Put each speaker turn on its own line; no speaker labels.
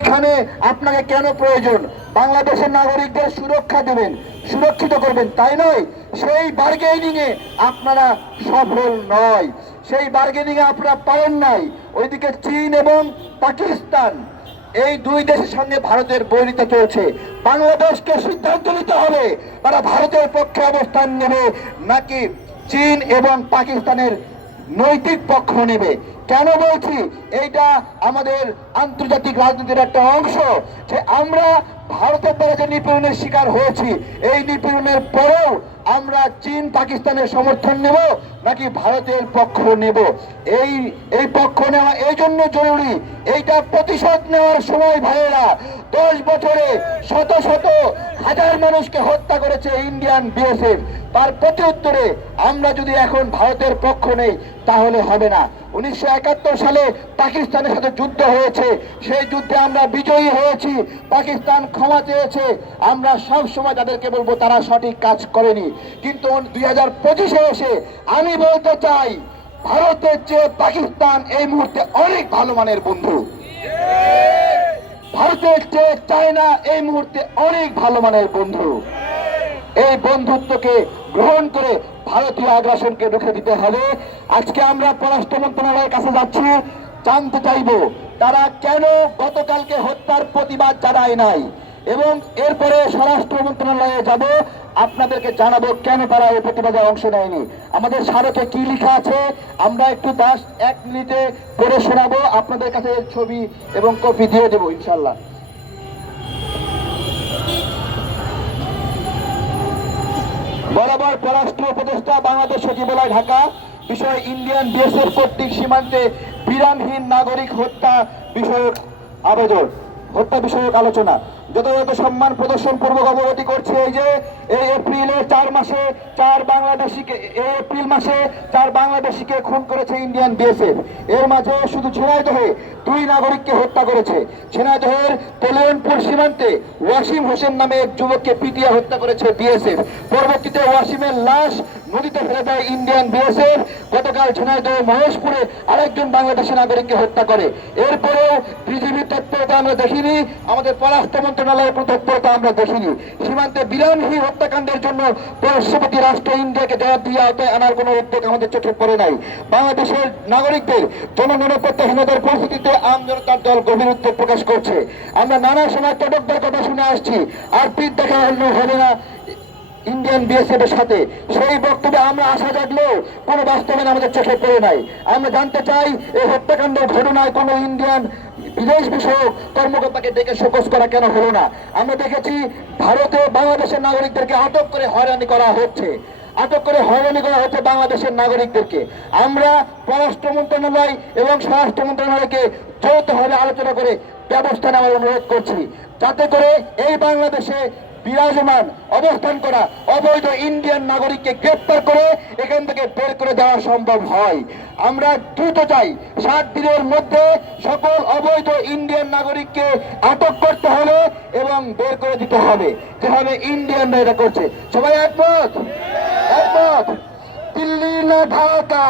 এখানে আপনাকে কেন প্রয়োজন? বাংলাদেশের নাগরিকদের সুরক্ষা দেবেন, সুরক্ষিত করবেন, তাই নয়? সেই বার্গেনিং এ আপনারা সফল নয়। সেই বার্গেনিং এ আপনারা পারেন নাই। ওইদিকে চীন এবং পাকিস্তান, এই দুই দেশের সঙ্গে ভারতের বৈরিতা চলছে। বাংলাদেশকে সিদ্ধান্ত নিতে হবে তারা ভারতের পক্ষে অবস্থান নেবে নাকি চীন এবং পাকিস্তানের নৈতিক পক্ষ নেবে। কেন বলছি? এইটা আমাদের আন্তর্জাতিক রাজনীতির একটা অংশ। যে আমরা ভারতের দ্বারা যে নিপীড়নের শিকার হয়েছি, এই নিপীড়নের পরেও আমরা চীন পাকিস্তানের সমর্থন নেব নাকি ভারতের পক্ষ নেব? এই এই পক্ষ নেওয়া এই জন্য জরুরি, এইটা প্রতিশোধ নেওয়ার সময় ভাইয়েরা, দশ বছরে শত শত হাজার মানুষকে হত্যা করেছে ইন্ডিয়ান বিএসএফ। তার প্রতি উত্তরে আমরা যদি এখন ভারতের পক্ষ নেই, তাহলে হবে না। উনিশশো একাত্তর সালে পাকিস্তানের সাথে যুদ্ধ হয়েছে, সেই যুদ্ধে আমরা বিজয়ী হয়েছি। পাকিস্তান ক্ষমা চেয়েছে, আমরা সব সময় তাদেরকে বলব, তারা সঠিক কাজ করেনি। কিন্তু দুই হাজার পঁচিশে এসে আমি বলতে চাই, ভারতের চেয়ে পাকিস্তান এই মুহূর্তে অনেক ভালো মানের বন্ধু। ভারতের চেয়ে চায়না এই মুহূর্তে অনেক ভালো মানের বন্ধু। এই বন্ধুত্বকে গ্রহণ করে ভারতীয় আগ্রাসনকে রুখে দিতে হবে। আজকে আমরা পররাষ্ট্র মন্ত্রণালয়ের কাছে যাচ্ছি, জানতে চাইব, তারা কেন গতকালকে হত্যার প্রতিবাদ জানায় নাই? এবং এরপরে স্বরাষ্ট্র মন্ত্রণালয়ে যাব। আপনাদেরকে জানাব কেন তারা এই প্রতিবাদে অংশ নেয়নি। আমাদের স্মারকে কি লেখা আছে? আমরা একটু দাস এক মিনিটে পড়ে শোনাবো। আপনাদের কাছে ছবি এবং কপি দিয়ে দেবো ইনশাল্লাহ বরাবর পররাষ্ট্র উপদেষ্টা বাংলাদেশ সচিবালয়, ঢাকা। বিষয় ইন্ডিয়ান বিএসএফ কর্তৃক সীমান্তে বিরামহীন নাগরিক হত্যা বিষয়ক আবেদন, হত্যা বিষয়ক আলোচনা। যথাযথ সম্মান প্রদর্শন পূর্বক অবগতি করছে এই যে এই এপ্রিলে চার মাসে চার বাংলাদেশিকে, এই এপ্রিল মাসে চার বাংলাদেশিকে খুন করেছে ইন্ডিয়ান বিএসএফ। এর মাঝে শুধু ঝিনাইদহে দুই নাগরিককে হত্যা করেছে। ঝিনাইদহের তেলিয়নপুর সীমান্তে ওয়াসিম হোসেন নামে এক যুবককে পিটিয়ে হত্যা করেছে বিএসএফ। পরবর্তীতে ওয়াসিমের লাশ নদীতে ফেলে দেয় ইন্ডিয়ান বিএসএফ। গতকাল ঝিনাইদহ মহেশপুরে আরেকজন বাংলাদেশি নাগরিককে হত্যা করে। এরপরেও বিজিবির তৎপরতা আমরা দেখিনি। আমাদের পররাষ্ট্র মন্ত্রণালয়ের কোনো তৎপরতা আমরা দেখিনি সীমান্তে বিরামহীন হত্যাকাণ্ডের জন্য পার্শ্ববর্তী রাষ্ট্র ইন্ডিয়াকে জবাব দিয়ে আওতায় আনার কোনো উদ্যোগ আমাদের চোখে পড়ে নাই। বাংলাদেশের নাগরিকদের জননিরাপত্তাহীনতার পরিস্থিতিতে আম জনতার দল গভীর উদ্বেগ প্রকাশ করছে। আমরা নানা সময় চটকদার কথা শুনে আসছি। আর পিঠ দেখা হল হবে না ইন্ডিয়ান বিএসএফ এর সাথে। সেই বক্তব্যে আমরা আশা জাগলেও কোনো বাস্তবায়ন আমাদের চোখে পড়ে নাই। আমরা জানতে চাই, এই হত্যাকাণ্ডের ঘটনায় কোনো ইন্ডিয়ান বিদেশ বিষয়ক কর্মকর্তাকে ডেকে শোকস করা কেন হলো না? আমরা দেখেছি ভারতে বাংলাদেশের নাগরিকদেরকে আটক করে হয়রানি করা হচ্ছে। আটক করে হয়রানি করা হচ্ছে বাংলাদেশের নাগরিকদেরকে। আমরা পররাষ্ট্র মন্ত্রণালয় এবং স্বরাষ্ট্র মন্ত্রণালয়কে যৌথভাবে আলোচনা করে ব্যবস্থা নেওয়ার অনুরোধ করছি। যাতে করে এই বাংলাদেশে বিরাজমান, অবস্থান করা অবৈধ ইন্ডিয়ান নাগরিককে গ্রেপ্তার করে এখান থেকে বের করে দেওয়া সম্ভব হয়। আমরা দ্রুত চাই সাত দিনের মধ্যে সকল অবৈধ ইন্ডিয়ান নাগরিককে আটক করতে হবে এবং বের করে দিতে হবে। যেভাবে ইন্ডিয়ানরা এটা করছে। সবাই একমত? একমত? দিল্লি না ঢাকা?